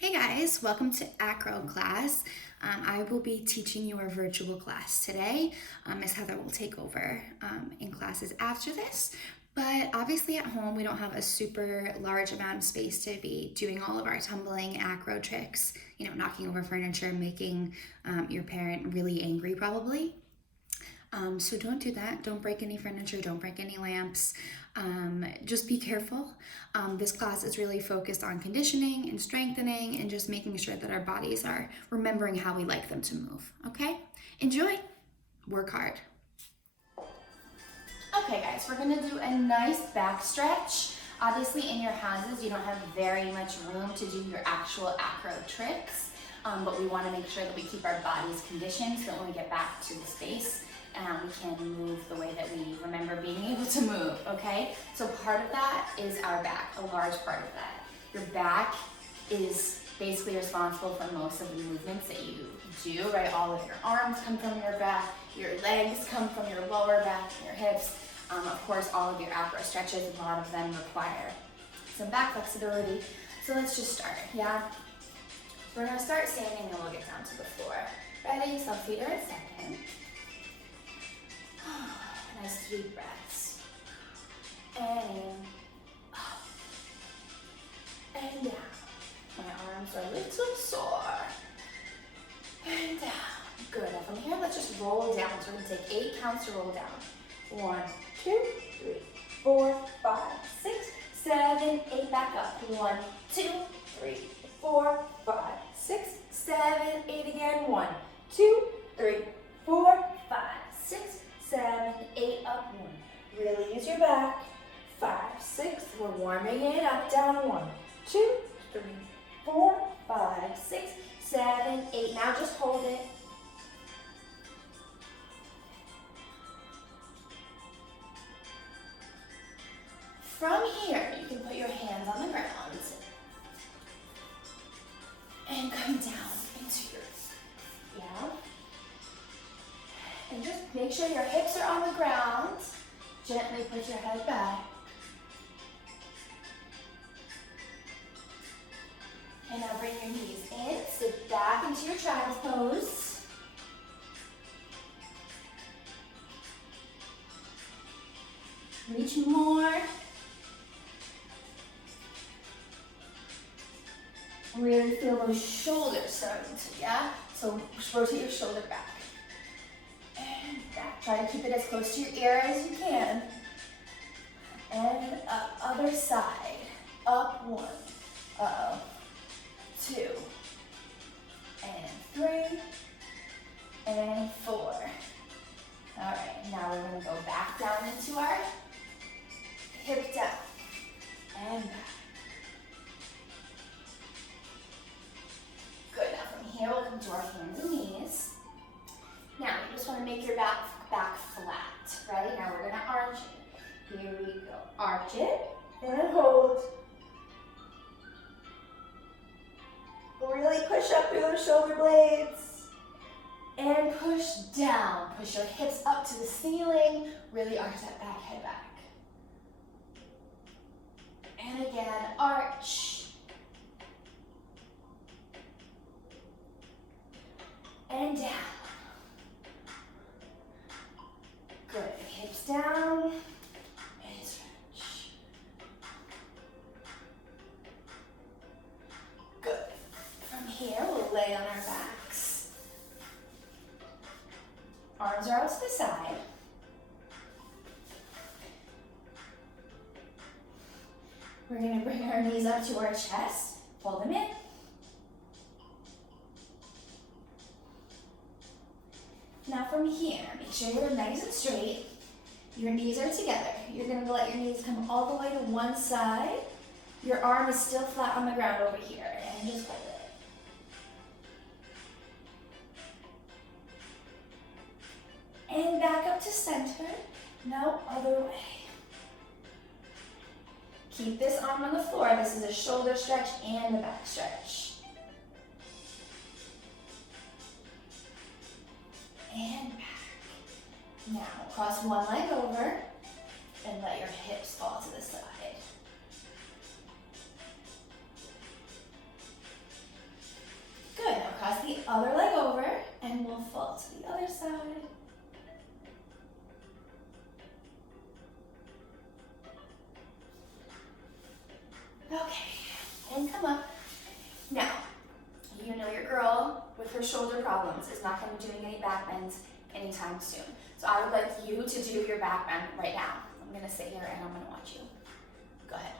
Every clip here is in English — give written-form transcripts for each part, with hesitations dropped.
Hey guys, welcome to Acro class. I will be teaching you our virtual class today. Miss Heather will take over in classes after this. But obviously at home we don't have a super large amount of space to be doing all of our tumbling acro tricks, knocking over furniture, making your parent really angry probably. So don't do that. Don't break any furniture. Don't break any lamps. Just be careful. This class is really focused on conditioning and strengthening and just making sure that our bodies are remembering how we like them to move. Okay? Enjoy. Work hard. Okay, guys, we're gonna do a nice back stretch. Obviously, in your houses, you don't have very much room to do your actual acro tricks, but we want to make sure that we keep our bodies conditioned so that when we get back to the space, we can move the way that we remember being able to move, okay? So part of that is our back, a large part of that. Your back is basically responsible for most of the movements that you do, right? All of your arms come from your back, your legs come from your lower back, your hips. Of course, all of your acro stretches, a lot of them require some back flexibility. So let's just start, yeah? We're gonna start standing and we'll get down to the floor. Ready? Self-feeder in a second. Nice deep breaths. And in, up, and down. My arms are a little sore. And down. Good. Now from here, let's just roll down. So we're gonna take 8 counts to roll down. 1, 2, 3, 4, 5, 6, 7, 8. Back up. 1, 2, 3, 4, 5, 6, 7, 8 again. 1, 2, 3, 4, 5, 6, 7, 8, up, 1. Really use your back. 5, 6, we're warming it up, down, 1, 2, 3, 4, 5, 6, 7, 8. Now just hold it. From here, you can put your hands on the ground and come down into your, and just make sure your hips are on the ground. Gently put your head back. And now bring your knees in, sit back into your child's pose. Reach more. Really feel those shoulders starting to, So rotate your shoulder back. And back. Try to keep it as close to your ear as you can. And up, other side. Up, 1. Uh-oh. 2. And 3. And 4. All right, now we're gonna go back down into our hip down. And back. Good, now from here we'll come to our hands and knees. Now you just want to make your back flat, right? Now we're gonna arch it. Here we go, arch it, and hold. Really push up through those shoulder blades. And push down, push your hips up to the ceiling, really arch that back, head back. And again, arch. And down. Good, hips down, and stretch. Good. From here, we'll lay on our backs. Arms are out to the side. We're gonna bring our knees up to our chest, pull them in. Now from here, make sure you're nice and straight. Your knees are together. You're gonna let your knees come all the way to one side. Your arm is still flat on the ground over here, and just hold it. And back up to center. No, other way. Keep this arm on the floor. This is a shoulder stretch and a back stretch. And back. Now, cross one leg over and let your hips fall to the side. Other leg over, and we'll fall to the other side. Okay, and come up. Now, you know your girl with her shoulder problems is not going to be doing any back bends anytime soon. So I would like you to do your back bend right now. I'm going to sit here and I'm going to watch you. Go ahead.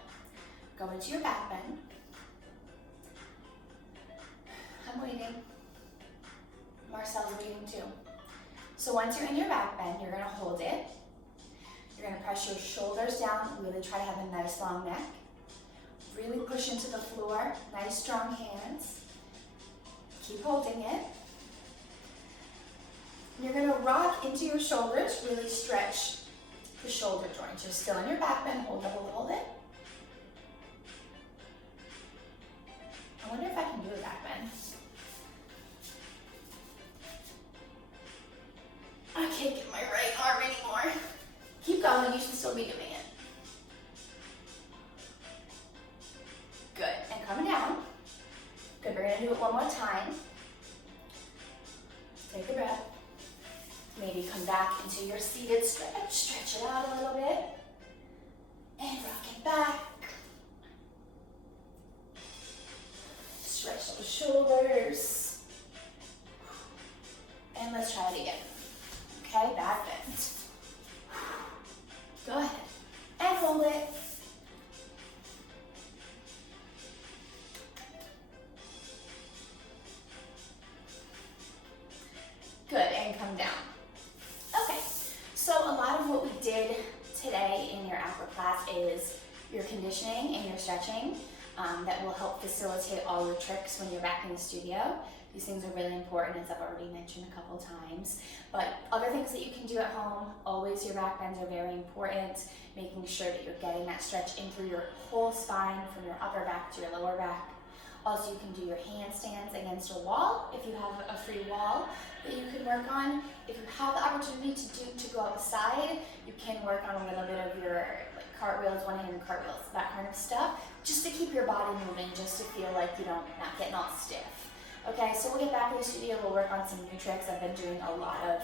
Go into your back bend. I'm waiting. Marcel's waiting too. So once you're in your back bend, you're going to hold it. You're going to press your shoulders down. Really try to have a nice long neck. Really push into the floor. Nice strong hands. Keep holding it. You're going to rock into your shoulders. Really stretch the shoulder joints. You're still in your back bend. Hold up a little bit. I wonder if I can do a back bend. I can't get my right arm anymore. Keep going, you should still be doing it. Good, and come down. Good, we're gonna do it one more time. Take a breath. Maybe come back into your seated stretch. Stretch it out a little bit. And rock it back. Stretch those shoulders. And let's try it again. Okay, back bend. Go ahead and hold it. Good, and come down. Okay, so a lot of what we did today in your Acro class is your conditioning and your stretching that will help facilitate all your tricks when you're back in the studio. These things are really important, as I've already mentioned a couple times. But other things that you can do at home, always your back bends are very important, making sure that you're getting that stretch in through your whole spine, from your upper back to your lower back. Also, you can do your handstands against a wall if you have a free wall that you can work on. If you have the opportunity to go outside, you can work on a little bit of your cartwheels, one-handed cartwheels, that kind of stuff, just to keep your body moving, just to feel like you don't not getting all stiff. Okay, so we'll get back in the studio, we'll work on some new tricks. I've been doing a lot of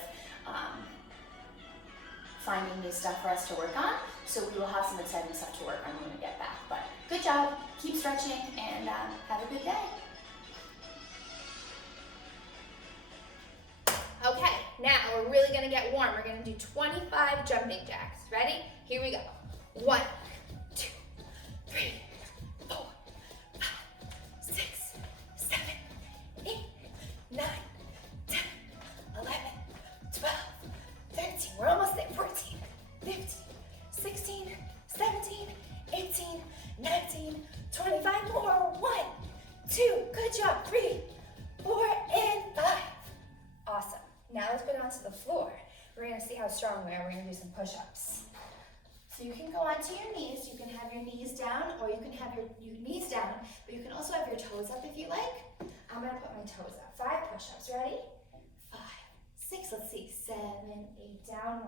finding new stuff for us to work on, so we will have some exciting stuff to work on when we get back. But good job, keep stretching, and have a good day. Okay, now we're really gonna get warm. We're gonna do 25 jumping jacks. Ready? Here we go. 1, 2, 3, 4, 5, 6, 7, 8, 9, 10, 11, 12, 13. We're almost there. 14, 15, 16, 17, 18, 19, 25 more. 1, 2, good job. 3, 4, and 5. Awesome. Now let's go down to the floor. We're gonna see how strong we are. We're gonna do some push-ups. So you can go onto your knees. You can have your knees down, or you can have your knees down, but you can also have your toes up if you like. I'm gonna put my toes up. 5 push-ups. Ready? 5, 6. Let's see. 7, 8. Down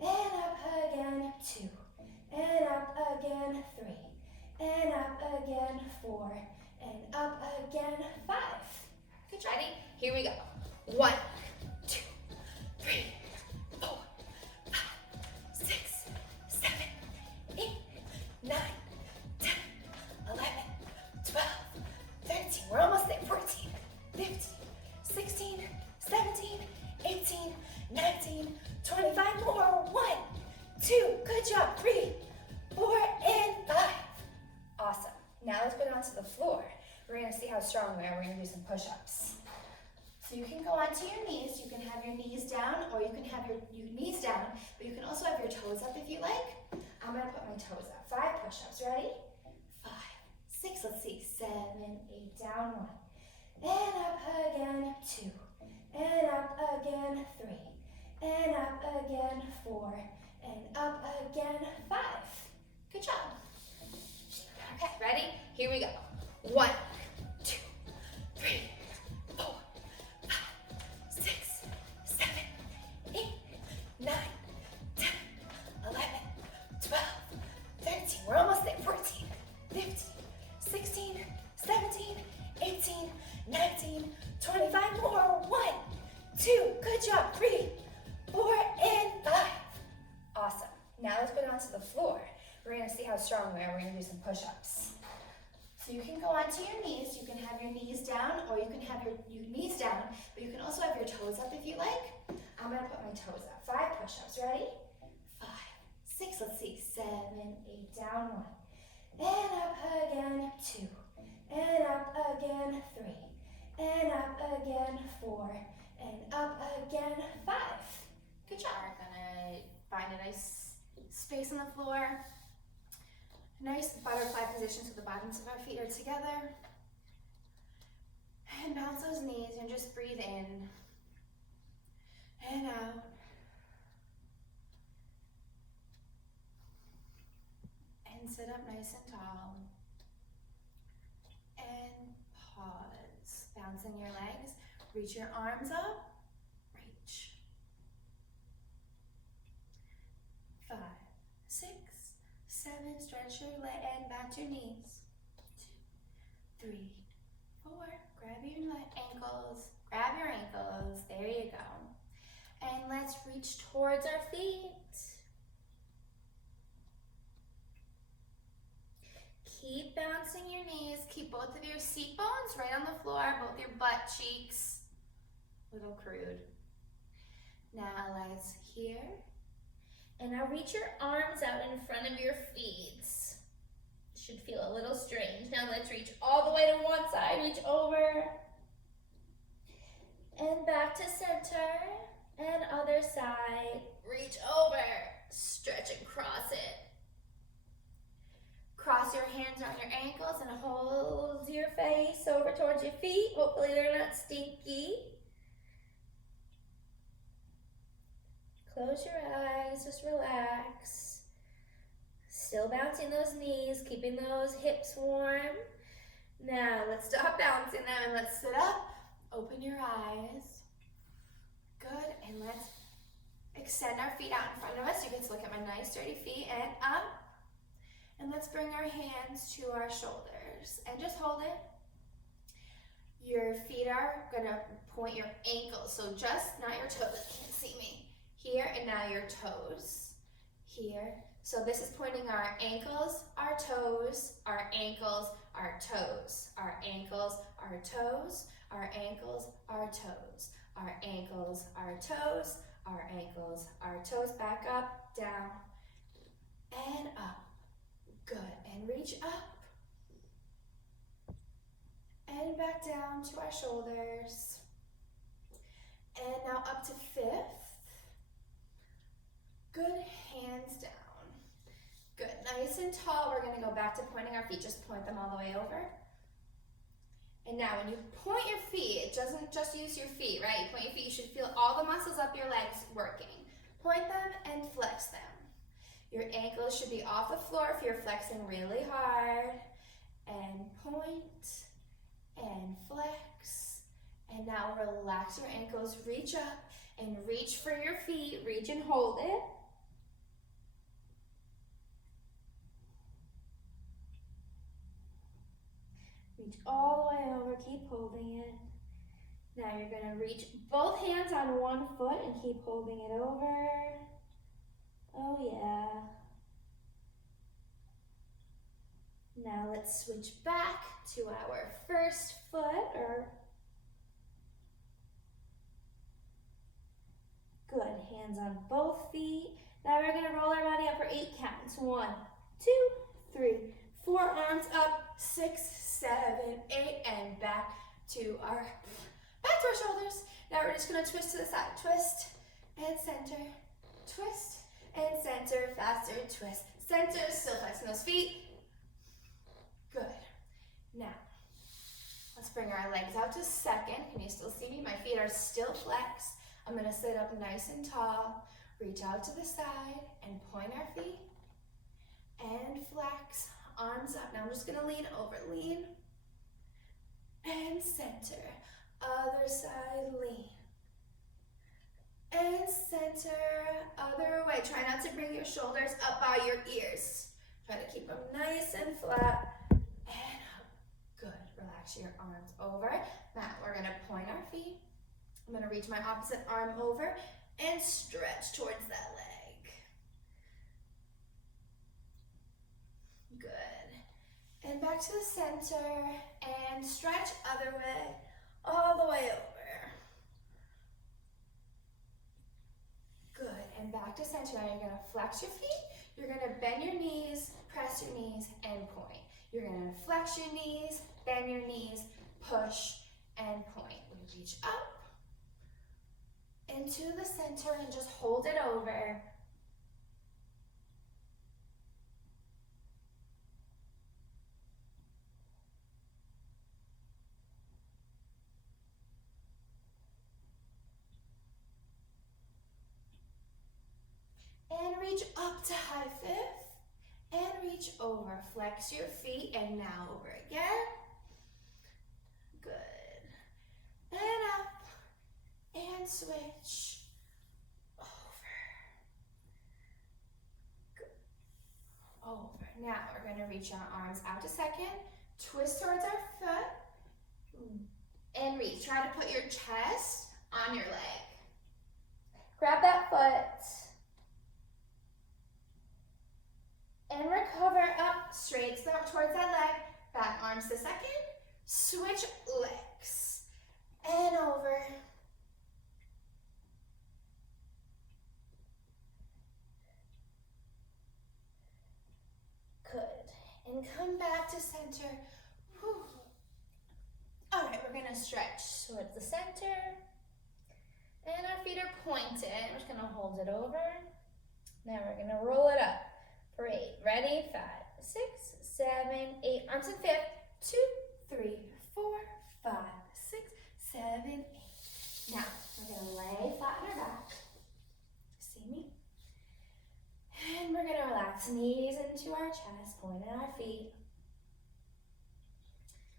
1. And up again. 2. And up again. 3. And up again. 4. And up again. 5. Good job. Ready? Here we go. 1, 2, 3, 4, 5, 6, 7, 8, 9, 10, 11, 12, 13. We're almost there. 14, 15, 16, 17, 18, 19, 25 more. 1, 2, good job. 3, 4, and 5. Awesome. Now let's go down to the floor. We're gonna see how strong we are. We're gonna do some push-ups. So you can go onto your knees. You can have your knees down, or you can have your knees down, but you can also have your toes up if you like. I'm gonna put my toes up. 5 push-ups. Ready? 5, 6. Let's see. 7, 8. Down 1. And up again. 2. And up again. 3. And up again. 4. And up again. 5. Good job. Okay, ready? Here we go. 1, 2, 3, 4, 5, 6, 7, 8, 9, 10, 11, 12, 13. We're almost there. 14, 15, 16, 17, 18, 19, 25 2, good job, 3, 4, and 5. Awesome. Now let's go down to the floor. We're gonna see how strong we are. We're gonna do some push-ups. So you can go onto your knees. You can have your knees down, or you can have your knees down, but you can also have your toes up if you like. I'm gonna put my toes up. 5 push-ups, ready? 5, 6, let's see, 7, 8, down 1. And up again, 2. And up again, 3. And up again, 4. And up again, 5. Good job. We're gonna find a nice space on the floor. Nice butterfly position so the bottoms of our feet are together. And bounce those knees and just breathe in and out. And sit up nice and tall. And pause. Bouncing your legs. Reach your arms up. Reach. 5, 6, 7, stretch your leg and back to your knees. 2, 3, 4, grab your ankles, there you go. And let's reach towards our feet. Keep bouncing your knees, keep both of your seat bones right on the floor, both your butt cheeks. A little crude. Now let's here. And now reach your arms out in front of your feet. Should feel a little strange. Now let's reach all the way to one side, reach over. And back to center. And other side, reach over. Stretch and cross it. Cross your hands on your ankles and hold your face over towards your feet. Hopefully they're not stinky. Close your eyes, just relax. Still bouncing those knees, keeping those hips warm. Now let's stop bouncing them and let's sit up. Open your eyes. Good, and let's extend our feet out in front of us. You get to look at my nice sturdy feet and up. And let's bring our hands to our shoulders and just hold it. Your feet are gonna point your ankles, so just not your toes. You can't see me. Here, and now your toes. Here. So this is pointing our ankles, our toes, our ankles, our toes, our ankles, our toes, our ankles, our toes, our ankles, our toes, our ankles, our toes. Back up, down, and up. Good. And reach up. And back down to our shoulders. And now up to 5th. Good, hands down. Good, nice and tall. We're gonna go back to pointing our feet. Just point them all the way over. And now when you point your feet, it doesn't just use your feet, right? You point your feet, you should feel all the muscles up your legs working. Point them and flex them. Your ankles should be off the floor if you're flexing really hard. And point and flex. And now relax your ankles, reach up and reach for your feet. Reach and hold it. Reach all the way over, keep holding it. Now you're gonna reach both hands on one foot and keep holding it over. Oh yeah. Now let's switch back to our first foot, or good, hands on both feet. Now we're gonna roll our body up for 8 counts. 1, 2, 3, 4, arms up, 6, 7, 8, and back to our shoulders. Now we're just gonna twist to the side. Twist and center, twist and center, faster, twist, center, still flexing those feet. Good. Now, let's bring our legs out to second. Can you still see me? My feet are still flexed. I'm gonna sit up nice and tall, reach out to the side and point our feet and flex, arms up. Now I'm just gonna lean over, lean and center. Other side, lean and center, other way. Try not to bring your shoulders up by your ears. Try to keep them nice and flat and up. Good, relax your arms over. Now we're gonna point our feet I'm gonna reach my opposite arm over and stretch towards that leg. Good. And back to the center and stretch other way, all the way over. Good, and back to center. Now you're gonna flex your feet, you're gonna bend your knees, press your knees, and point. You're gonna flex your knees, bend your knees, push, and point. We reach up into the center and just hold it over. And reach up to high fifth. And reach over. Flex your feet and now over again. Good. And up. And switch. Over. Good. Over. Now we're going to reach our arms out a second. Twist towards our foot. And reach. Try to put your chest on your leg. Grab that foot. And recover up, straight towards that leg. Back arms to second. Switch legs. And over. Good. And come back to center. Whew. All right, we're gonna stretch towards the center. And our feet are pointed. We're just gonna hold it over. Now we're gonna roll it up. For 8. Ready? 5, 6, 7, 8. Arms in fifth. 2, 3, 4, 5, 6, 7, 8. Now we're gonna lay flat on our back. See me? And we're gonna relax knees into our chest, pointing our feet.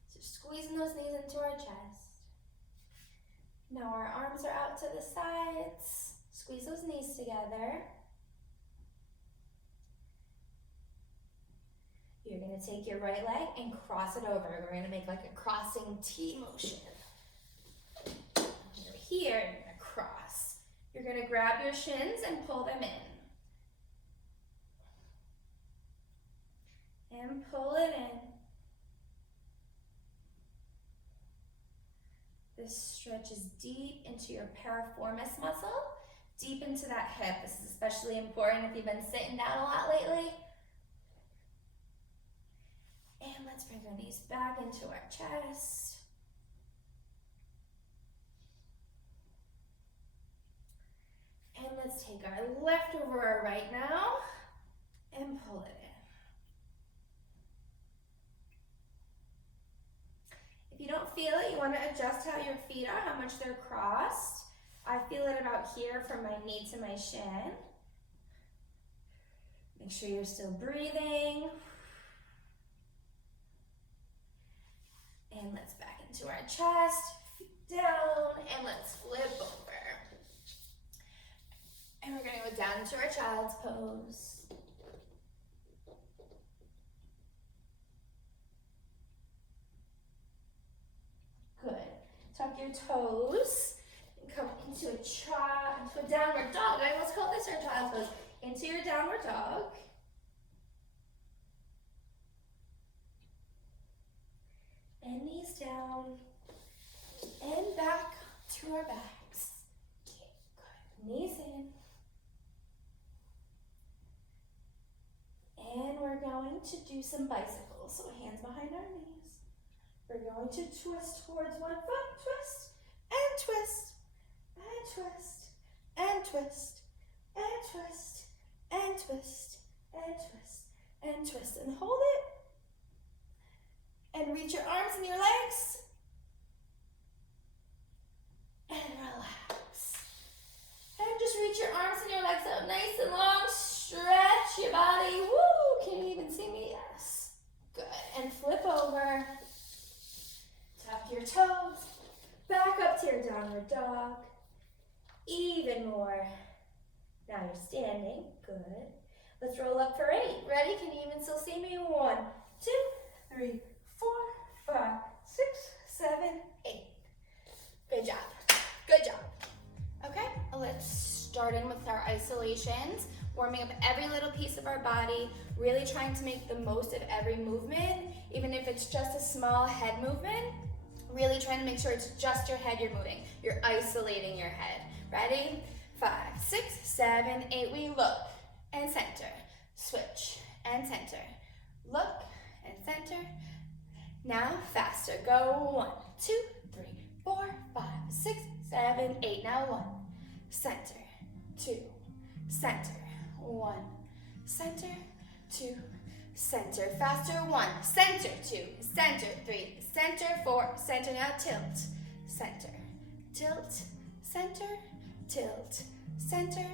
So squeezing those knees into our chest. Now our arms are out to the sides. Squeeze those knees together. You're going to take your right leg and cross it over. We're going to make like a crossing T motion. You're here, and you're going to cross. You're going to grab your shins and pull them in. And pull it in. This stretches deep into your piriformis muscle, deep into that hip. This is especially important if you've been sitting down a lot lately. And let's bring our knees back into our chest. And let's take our left over our right now and pull it in. If you don't feel it, you want to adjust how your feet are, how much they're crossed. I feel it about here from my knee to my shin. Make sure you're still breathing. And let's back into our chest, feet down, and let's flip over. And we're gonna go down into our child's pose. Good. Tuck your toes and come into a downward dog. I almost called this our child's pose. Into your downward dog. And knees down, and back to our backs. Good. Knees in. And we're going to do some bicycles. So hands behind our knees. We're going to twist towards one foot, twist, and twist, and twist, and twist, and twist, and twist, and twist, and twist, and hold it. And reach your arms and your legs. And relax. And just reach your arms and your legs up nice and long. Stretch your body. Woo! Can you even see me? Yes. Good. And flip over. Tuck your toes. Back up to your downward dog. Even more. Now you're standing. Good. Let's roll up for 8. Ready? Can you even still see me? 1, 2, 3, 4, 5, 6, 7, 8. Good job. Good job. situations, warming up every little piece of our body, really trying to make the most of every movement, even if it's just a small head movement, really trying to make sure it's just your head you're moving. You're isolating your head. Ready? 5, 6, 7, 8, we look and center, switch and center, look and center. Now faster, go 1, 2, 3, 4, 5, 6, 7, 8, now 1, center, 2, center, 1, center, 2, center, faster, 1, center, 2, center, 3, center, 4, center, now tilt, center, tilt, center, tilt, center,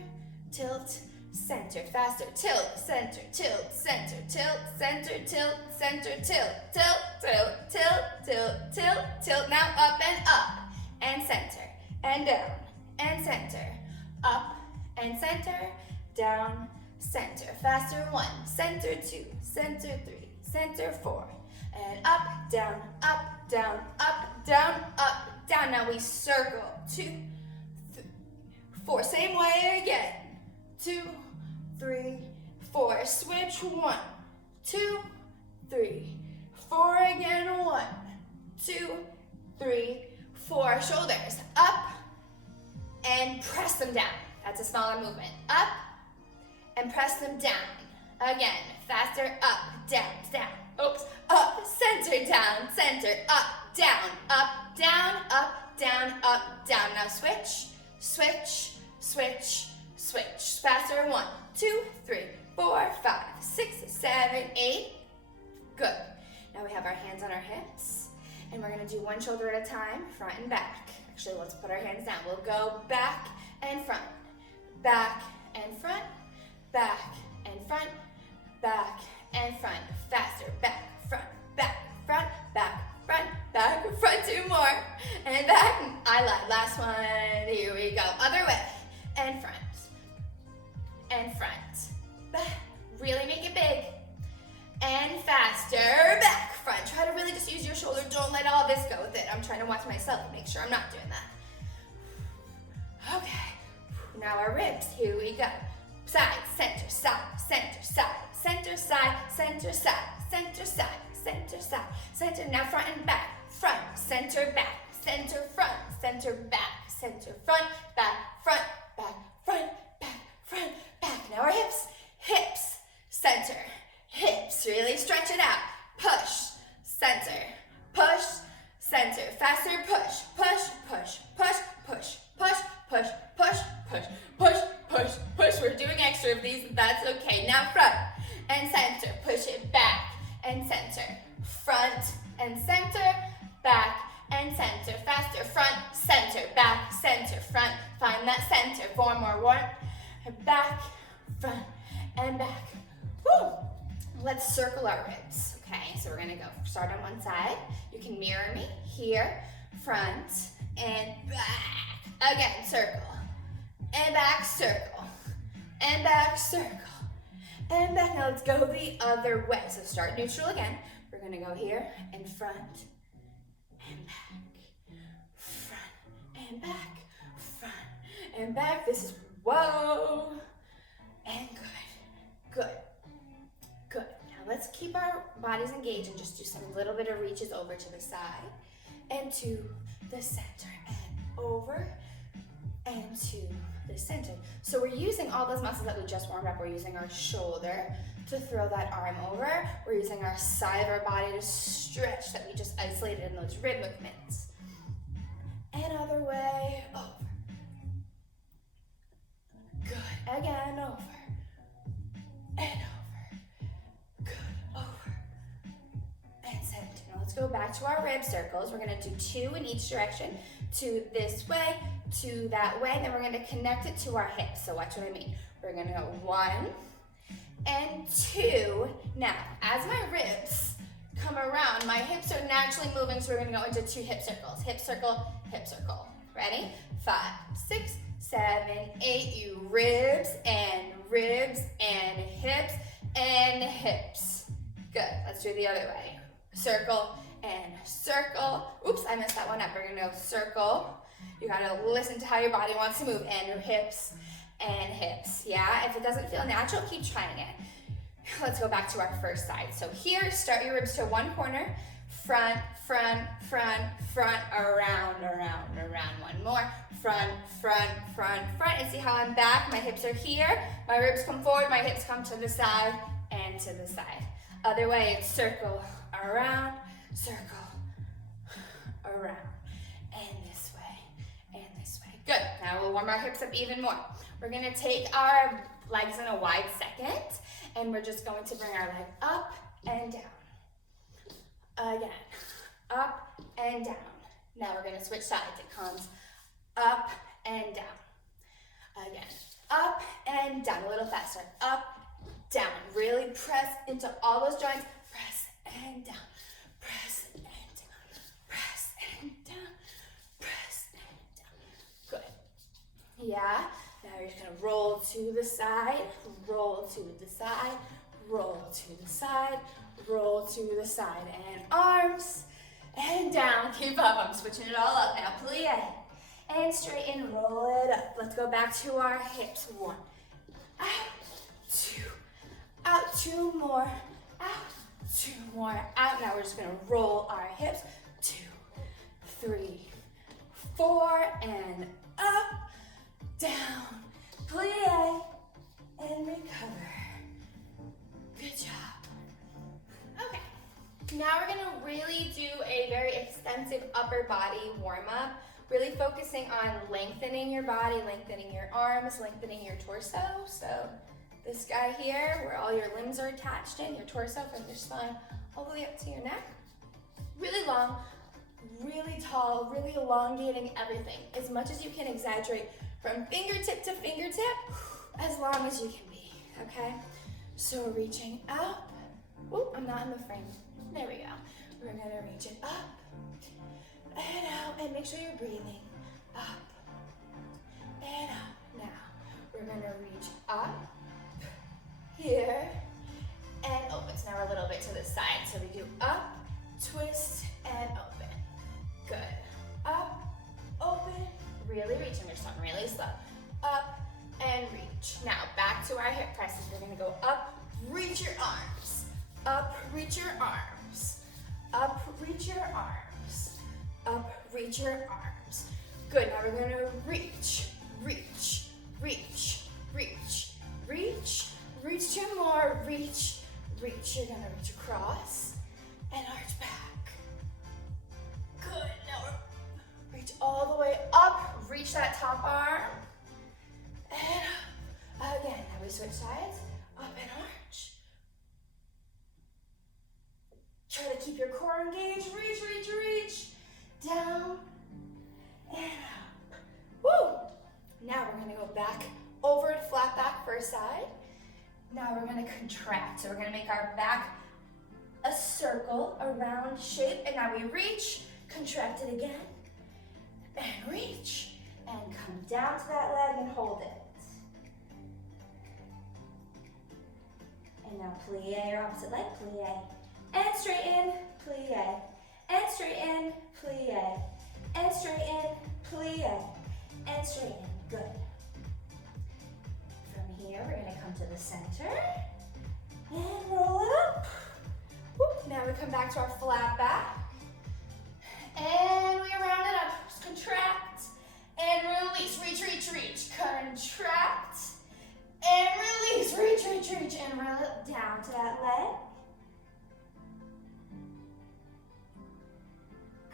tilt, center, faster, tilt, center, tilt, center, tilt, center, tilt, center, tilt, tilt, tilt, tilt, tilt, tilt, tilt, now up, and center, and down, and center, up, and center, down, center, faster, 1, center, 2, center, 3, center, 4, and up, down, up, down, up, down, up, down, now we circle, 2, 4, same way again, 2, 3, 4, switch, 1, 2, 3, 4, again, 1, 2, 3, 4, shoulders up, and press them down, that's a smaller movement, up, and press them down, again, faster, up, down, oops, up, center, down, center, up, down, up, down, up, down, up, down, now switch, switch, switch, switch, faster, 1, 2, 3, 4, 5, 6, 7, 8, good. Now we have our hands on our hips, and we're gonna do one shoulder at a time, front and back. Actually, let's put our hands down. We'll go back and front, back and front, back and front, back and front, faster, back, front, back, front, back, front, back, front, 2 more, and back, I lied, last one, here we go, other way, and front, back, really make it big, and faster, back, front, try to really just use your shoulder, don't let all this go with it, I'm trying to watch myself and make sure I'm not doing that, okay, now our ribs, here we go, side, center, side, center, side, center, side, center, side, center, side, center, side, center, now front and back, front, center, back, center, front, center, back, center, front, back, front, back, front, back, front, back, now our hips, hips, center, hips, really stretch it out, push, center, faster, push, push, push, push, push, push, push, push, push, push, push, push, we're doing extra of these, that's okay, now front and center, push it back and center, front and center, back and center, faster, front, center, back, center, front, find that center, 4 more, 1, back, front, and back, woo! Let's circle our ribs, okay? So we're gonna go start on one side, you can mirror me, here, front, and back, again, circle, and back, circle, and back, circle, and back, now let's go the other way, so start neutral again, we're gonna go here, and front, and back, front, and back, front, and back, this is, whoa, and good, good, good, now let's keep our bodies engaged and just do some little bit of reaches over to the side, and to the center, and over, and to the center. So we're using all those muscles that we just warmed up. We're using our shoulder to throw that arm over. We're using our side of our body to stretch that we just isolated in those rib movements. And other way, over. Good, again, over. And over. Good, over. And center. Now let's go back to our rib circles. We're gonna do 2 in each direction. 2 this way, 2 that way, then we're gonna connect it to our hips. So watch what I mean. We're gonna go 1 and 2. Now, as my ribs come around, my hips are naturally moving, so we're gonna go into 2 hip circles. Hip circle, hip circle. Ready? 5, 6, 7, 8. You ribs and hips and hips. Good, let's do the other way. Circle and circle. Oops, I messed that one up. We're gonna go circle. You gotta listen to how your body wants to move. And your hips and hips, yeah? If it doesn't feel natural, keep trying it. Let's go back to our first side. So here, start your ribs to one corner, front, front, front, front, around, around, around. One more, front, front, front, front. And see how I'm back? My hips are here. My ribs come forward, my hips come to the side and to the side. Other way, it's circle, around, circle, around, and this way, and this way. Good, now we'll warm our hips up even more. We're gonna take our legs in a wide second, and we're just going to bring our leg up and down. Again, up and down. Now we're gonna switch sides. It comes up and down. Again, up and down, a little faster. Up, down, really press into all those joints. Press and down, press and down, press and down, press and down. Good. Yeah, now you're just gonna roll to the side, roll to the side, roll to the side, roll to the side, and arms, and down, keep up. I'm switching it all up now, plie, and straighten, roll it up. Let's go back to our hips. One, out, two more, out, two more, out. Now we're just gonna roll our hips. 2, 3, 4, and up, down, plie, and recover. Good job. Okay, now we're gonna really do a very extensive upper body warm up, really focusing on lengthening your body, lengthening your arms, lengthening your torso. So this guy here, where all your limbs are attached in, your torso from your spine all the way up to your neck. Really long, really tall, really elongating everything. As much as you can exaggerate from fingertip to fingertip, as long as you can be, okay? So reaching up. Oop, I'm not in the frame. There we go. We're gonna reach it up and out, and make sure you're breathing. Up and out. Now, we're gonna reach up, here, and open. So now we're a little bit to the side. So we do up, twist, and open. Good. Up, open, really reaching. We're starting really slow. Up and reach. Now back to our hip presses. We're gonna go up, reach your arms. Up, reach your arms. Up, reach your arms. Up, reach your arms. Good, now we're gonna reach, reach, reach, reach, reach, reach 2 more, reach, reach. You're gonna reach across and arch back. Good, now we're reach all the way up, reach that top arm, and up. Again, now we switch sides, up and arch. Try to keep your core engaged, reach, reach, reach, down, and up. Woo! Now we're gonna go back over to flat back first side. Now we're gonna contract. So we're gonna make our back a circle, a round shape, and now we reach, contract it again, and reach, and come down to that leg and hold it. And now plie, your opposite leg, plie, and straighten, plie, and straighten, plie, and straighten, plie, and straighten. Good. From here, we're gonna come to the center and roll it up. Whoop. Now we come back to our flat back and we round it up. Just contract and release, reach, reach, reach. Contract and release, reach, reach, reach, and roll it down to that leg.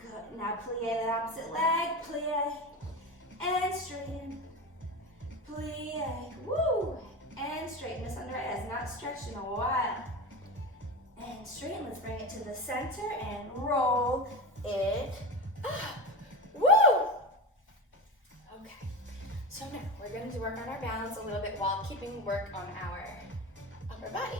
Good. Now plie that opposite leg, plie and straighten. Plie, woo, and straighten. This under eye has not stretched in a while. And straighten, let's bring it to the center and roll it up. Woo! Okay, so now we're going to work on our balance a little bit while keeping work on our upper body.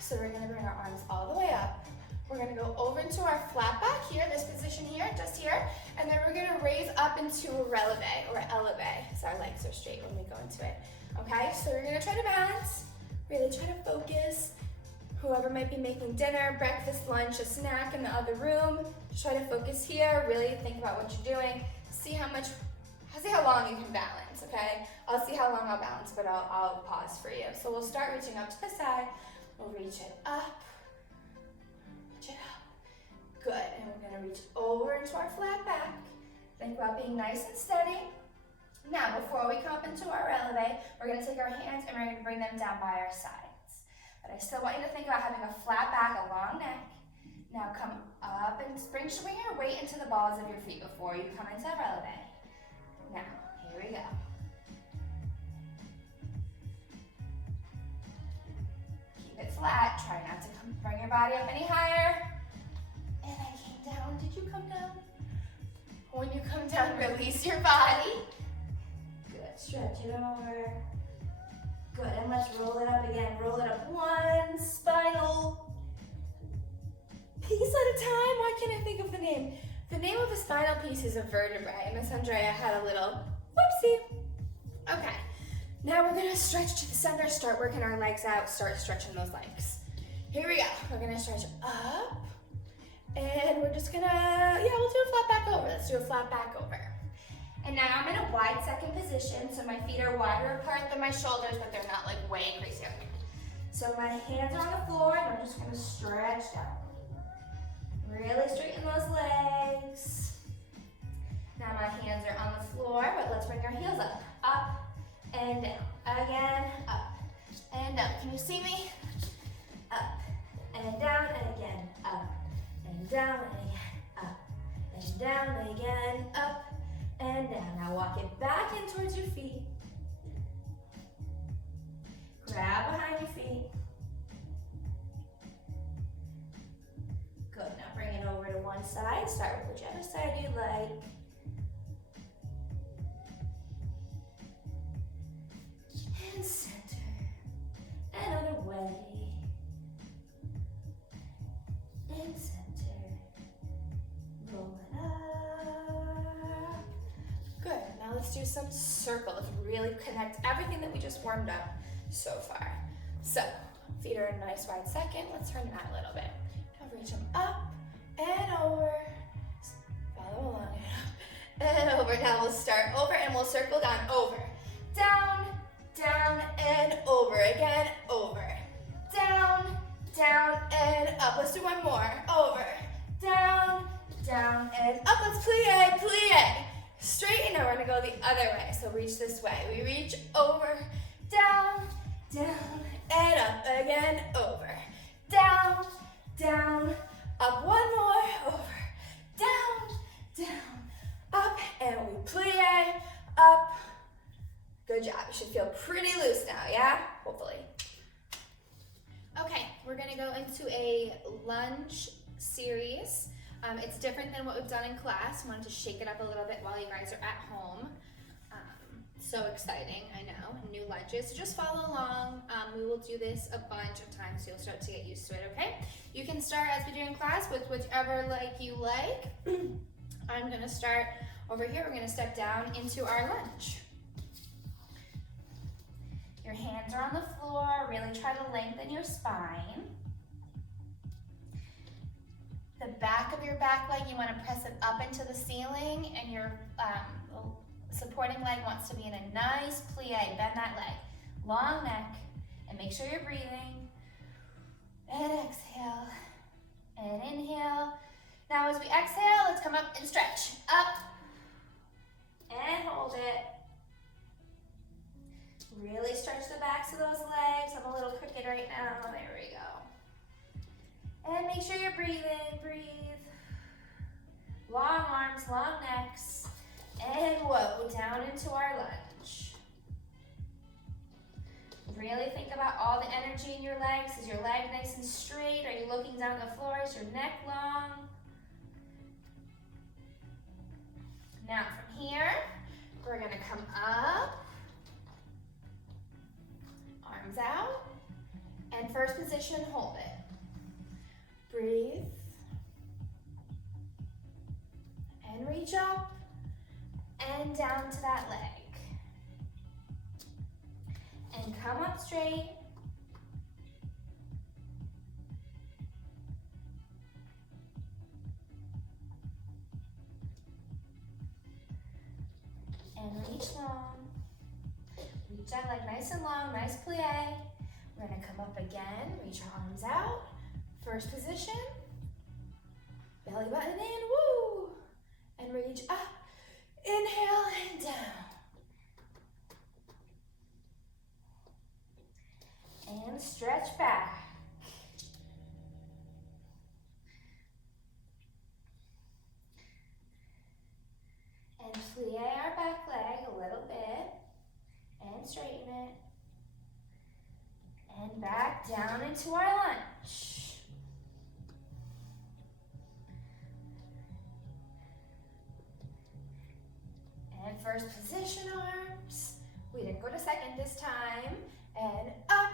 So we're going to bring our arms all the way up. We're gonna go over into our flat back here, this position here, just here, and then we're gonna raise up into a releve or eleve, so our legs are straight when we go into it. Okay, so we're gonna try to balance, really try to focus. Whoever might be making dinner, breakfast, lunch, a snack in the other room, just try to focus here, really think about what you're doing, see how much I'll see how long you can balance, okay? I'll see how long I'll balance, but I'll pause for you. So we'll start reaching up to the side. We'll reach it up. Reach it up. Good, and we're gonna reach over into our flat back. Think about being nice and steady. Now, before we come up into our elevate, we're gonna take our hands and we're gonna bring them down by our sides. But I still want you to think about having a flat back, a long neck. Now come up and bring your weight into the balls of your feet before you come into our elevate. Now, here we go. Keep it flat, try not to bring your body up any higher. And I came down, did you come down? When you come down, release your body. Good, stretch it over. Good, and let's roll it up again. Roll it up one spinal piece at a time. Why can't I think of the name? The name of a spinal piece is a vertebrae. Miss Andrea had a little whoopsie. Okay, now we're gonna stretch to the center, start working our legs out, start stretching those legs. Here we go. We're gonna stretch up, and we're just gonna, we'll do a flat back over. Let's do a flat back over. And now I'm in a wide second position, so my feet are wider apart than my shoulders, but they're not like way crazy up here. So my hands are on the floor, and I'm just gonna stretch down. Really straighten those legs. Now my hands are on the floor, but let's bring our heels up and down. Again, up and down. Can you see me? Up and down, and again, up and down, and again, up and down, and again, up and down. Now walk it back in towards your feet. Grab behind your feet. Good, now bring it over to one side. Start with whichever side you like. And center. Another way. And center. Roll it up. Good, now let's do some circles. Really connect everything that we just warmed up so far. So, feet are in a nice wide second. Let's turn that a little bit. Reach them up and over. Follow along and up and over. Now we'll start over and we'll circle down. Over. Down, down, and over. Again, over. Down, down, and up. Let's do one more. Over. Down, down, and up. Let's plie, plie. Straighten. Now we're going to go the other way. So reach this way. We reach over, down, down, and up. Again, over. Down, down, up, one more, over, down, down, up, and we plie, up. Good job. You should feel pretty loose now, yeah? Hopefully. Okay, we're gonna go into a lunge series. It's different than what we've done in class. Wanted to shake it up a little bit while you guys are at home. So exciting, I know, new lunges. So just follow along. We will do this a bunch of times, so you'll start to get used to it, okay? You can start, as we do in class, with whichever leg you like. I'm gonna start over here. We're gonna step down into our lunge. Your hands are on the floor. Really try to lengthen your spine. The back of your back leg, you wanna press it up into the ceiling, and your supporting leg wants to be in a nice plie. Bend that leg. Long neck. And make sure you're breathing. And exhale. And inhale. Now as we exhale, let's come up and stretch. Up. And hold it. Really stretch the backs of those legs. I'm a little crooked right now. There we go. And make sure you're breathing. Breathe. Long arms, long necks. And whoa, down into our lunge. Really think about all the energy in your legs. Is your leg nice and straight? Are you looking down the floor? Is your neck long? Now from here, we're gonna come up, arms out, and first position, hold it. Breathe. And reach up. And down to that leg. And come up straight. and reach long. Reach that leg nice and long, nice plie. We're gonna come up again, reach our arms out. First position, belly button in, woo! And reach up, inhale and down. And stretch back. And plie our back leg a little bit. And straighten it. And back down into our lunge. And first position arms. We didn't go to second this time. And up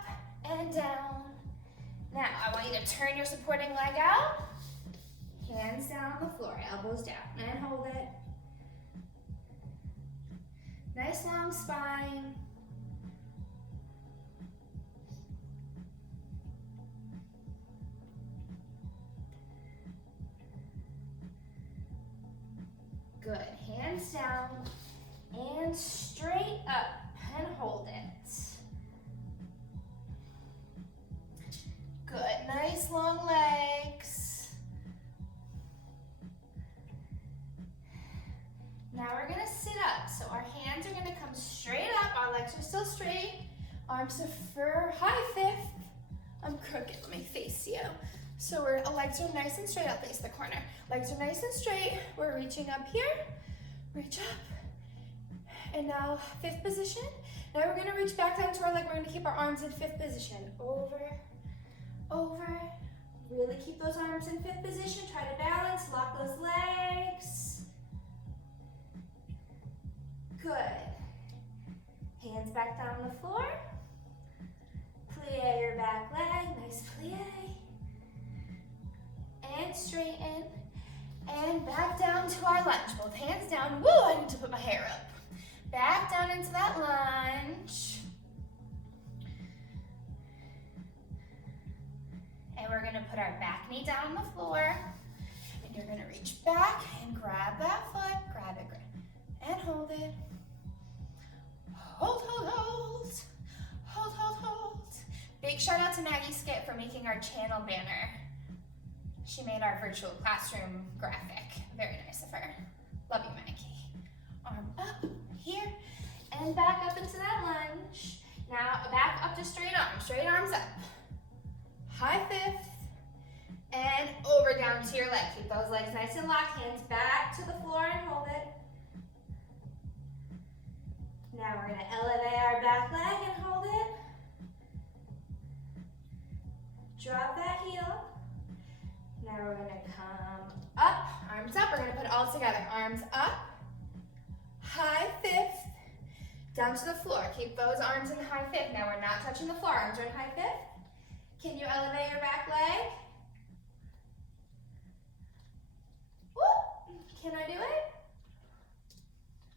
and down. Now, I want you to turn your supporting leg out. Hands down on the floor, elbows down, and hold it. Nice long spine. Good, hands down and straight up and hold it. Good, nice long legs. Now we're gonna sit up. So our hands are gonna come straight up, our legs are still straight. Arms are for high fifth. I'm crooked, let me face you. So our legs are nice and straight, I'll face the corner. Legs are nice and straight, we're reaching up here. Reach up. And now fifth position. Now we're gonna reach back down to our leg, we're gonna keep our arms in fifth position. Over. Over, really keep those arms in fifth position, try to balance, lock those legs. Good. Hands back down on the floor. Plie your back leg, nice plie. And straighten. And back down to our lunge. Both hands down. Woo, I need to put my hair up. Back down into that lunge. And we're gonna put our back knee down on the floor. And you're gonna reach back and grab that foot. Grab it, and hold it. Hold, hold, hold. Hold, hold, hold. Big shout out to Maggie Skip for making our channel banner. She made our virtual classroom graphic. Very nice of her. Love you, Maggie. Arm up, here, and back up into that lunge. Now back up to straight arms up. High fifth, and over down to your leg. Keep those legs nice and locked, hands back to the floor and hold it. Now we're gonna elevate our back leg and hold it. Drop that heel. Now we're gonna come up, arms up. We're gonna put it all together. Arms up, high fifth, down to the floor. Keep those arms in high fifth. Now we're not touching the floor, arms are in high fifth. Can you elevate your back leg? Whoop. Can I do it?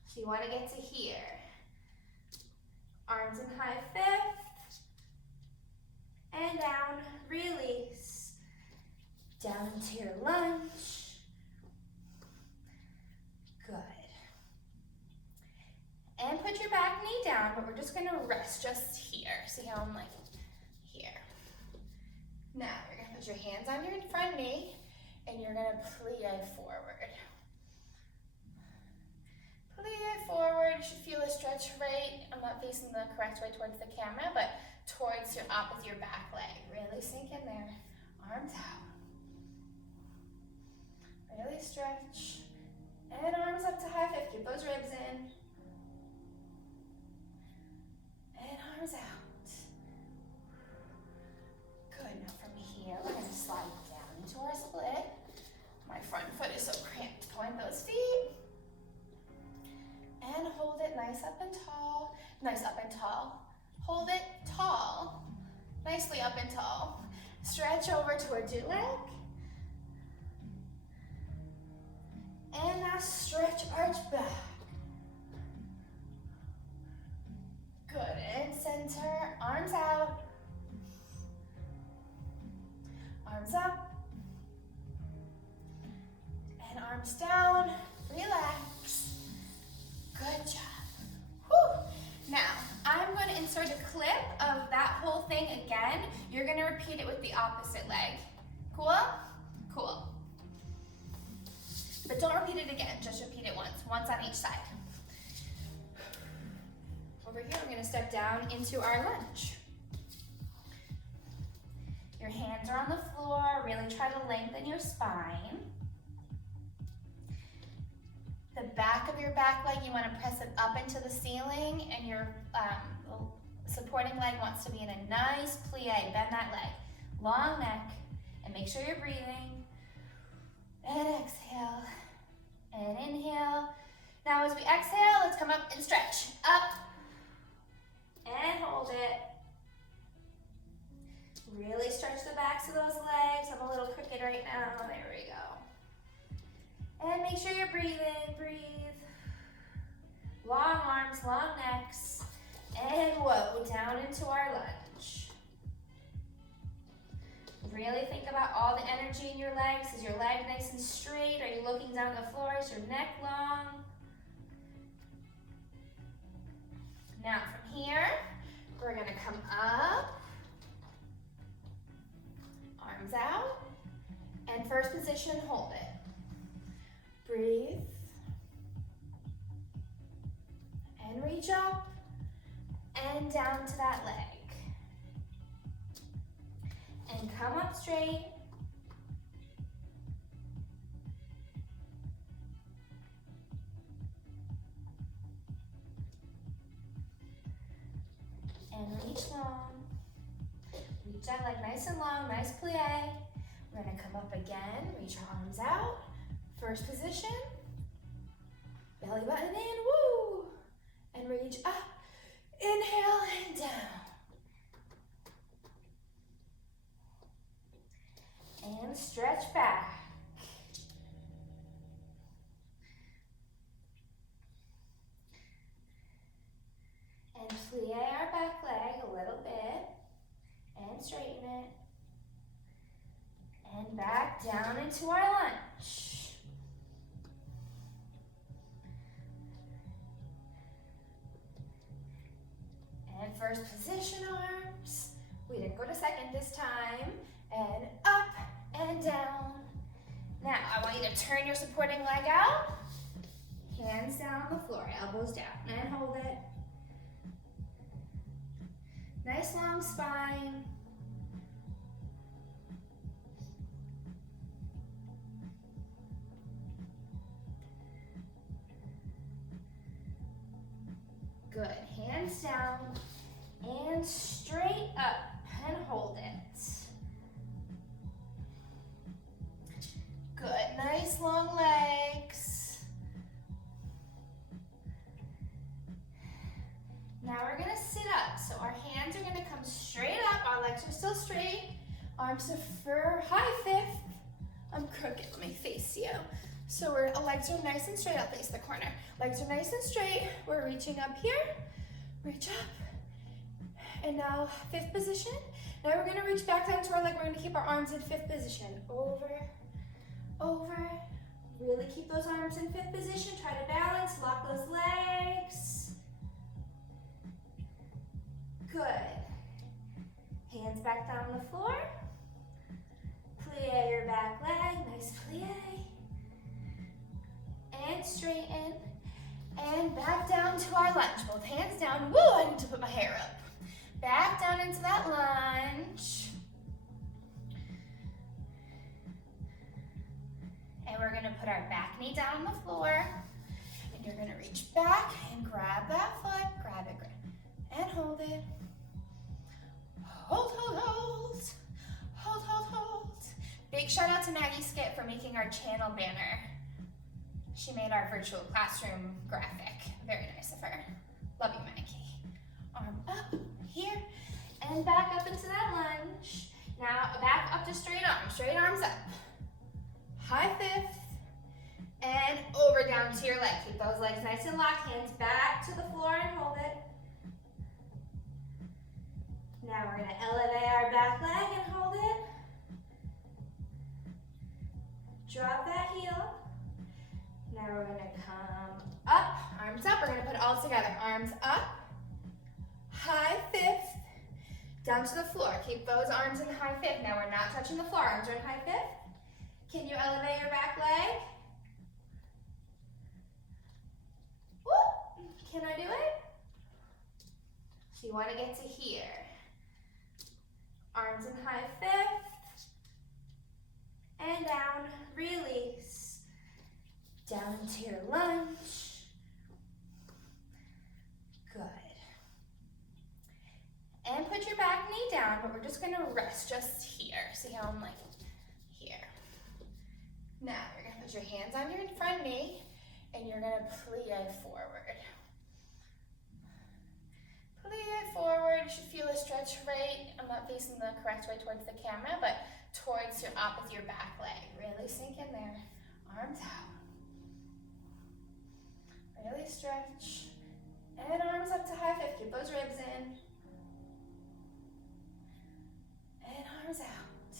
So you want to get to here. Arms in high fifth. And down, release. Down to your lunge. Good. And put your back knee down, but we're just gonna rest just here. See how I'm like here. Now, you're gonna put your hands on your front knee and you're gonna plie forward. Plie forward, you should feel a stretch right. I'm not facing the correct way towards the camera, but towards your back leg. Really sink in there. Arms out. Really stretch. And arms up to high fifth. Keep those ribs in. And arms out. Good, now from here, we're gonna slide down into our split. My front foot is so cramped. Point those feet. And hold it nice up and tall. Nice up and tall. Hold it tall. Nicely up and tall. Stretch over towards your leg. And now stretch, arch back. Good, and center, arms out. Arms up. And arms down, relax. Good job. insert a clip of that whole thing again. You're gonna repeat it with the opposite leg. Cool? Cool. But don't repeat it again, just repeat it once on each side. Over here, we're gonna step down into our lunge. Your hands are on the floor, really try to lengthen your spine. The back of your back leg, you wanna press it up into the ceiling, and your supporting leg wants to be in a nice plie. Bend that leg. Long neck, and make sure you're breathing. And exhale, and inhale. Now as we exhale, let's come up and stretch. Up, and hold it. Really stretch the backs of those legs. I'm a little crooked right now. There we go. And make sure you're breathing. Breathe. Long arms, long necks. And whoa, down into our lunge. Really think about all the energy in your legs. Is your leg nice and straight? Are you looking down the floor? Is your neck long? Now from here, we're gonna come up, arms out, and first position, hold it. Breathe, and reach up, and down to that leg. And come up straight. And reach long. Reach that leg nice and long, nice plie. We're gonna come up again, reach our arms out. First position. Belly button in, woo! And reach up. Inhale and down. And stretch back. And plie our back leg a little bit. And straighten it. And back down into our lunge. And first position arms. We didn't go to second this time. And up and down. Now, I want you to turn your supporting leg out. Hands down on the floor, elbows down, and hold it. Nice long spine. Good, hands down and straight up and hold it. Good, nice long legs. Now we're gonna sit up. So our hands are gonna come straight up. Our legs are still straight. Arms are high fifth. I'm crooked, let me face you. So our legs are nice and straight. I'll face the corner. Legs are nice and straight. We're reaching up here. Reach up. And now fifth position. Now we're gonna reach back down to our leg. We're gonna keep our arms in fifth position. Over, over. Really keep those arms in fifth position. Try to balance, lock those legs. Good. Hands back down on the floor. Plie your back leg, nice plie. And straighten. And back down to our lunge. Both hands down. Woo, I need to put my hair up. Back down into that lunge. And we're gonna put our back knee down on the floor. And you're gonna reach back and grab that foot. Grab it, and hold it. Hold, hold, hold. Hold, hold, hold. Big shout out to Maggie Skip for making our channel banner. She made our virtual classroom graphic. Very nice of her. Love you, Maggie. Arm up here and back up into that lunge. Now back up to straight arms up. High fifth and over down to your leg. Keep those legs nice and locked. Hands back to the floor and hold it. Now we're gonna elevate our back leg and hold it. Drop that heel. Now we're gonna come up, arms up. We're gonna put it all together. Arms up, high fifth, down to the floor. Keep those arms in high fifth. Now we're not touching the floor, arms are in high fifth. Can you elevate your back leg? Woo! Can I do it? So you want to get to here. Arms in high fifth. And down, release. Down to your lunge. Good. And put your back knee down, but we're just gonna rest just here. See how I'm like here. Now you're gonna put your hands on your front knee and you're gonna plie forward. Plie forward, you should feel a stretch right. I'm not facing the correct way towards the camera, but towards your opposite, your back leg. Really sink in there, arms out. Really stretch. And arms up to high fifth, keep those ribs in. And arms out.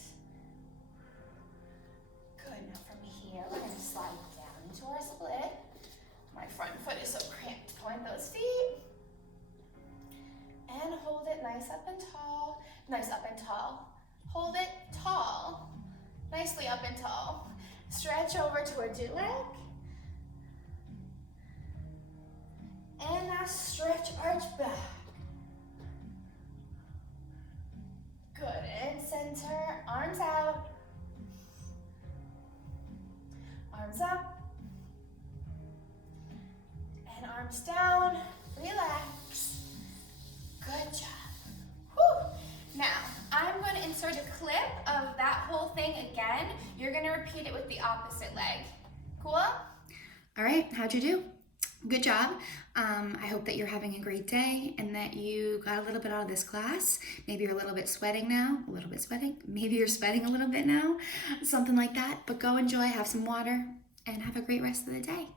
Good, now from here, we're gonna slide down into our split. My front foot is so cramped. Point those feet. And hold it nice up and tall. Nice up and tall. Hold it tall. Nicely up and tall. Stretch over towards your leg. And now stretch, arch back. Good, and center, arms out. Arms up. And arms down, relax. Good job. Whew. Now, I'm going to insert a clip of that whole thing again. You're going to repeat it with the opposite leg. Cool? All right, how'd you do? Good job. I hope that you're having a great day and that you got a little bit out of this class. Maybe you're a little bit sweating now, a little bit sweating. Maybe you're sweating a little bit now, something like that. But go enjoy, have some water, and have a great rest of the day.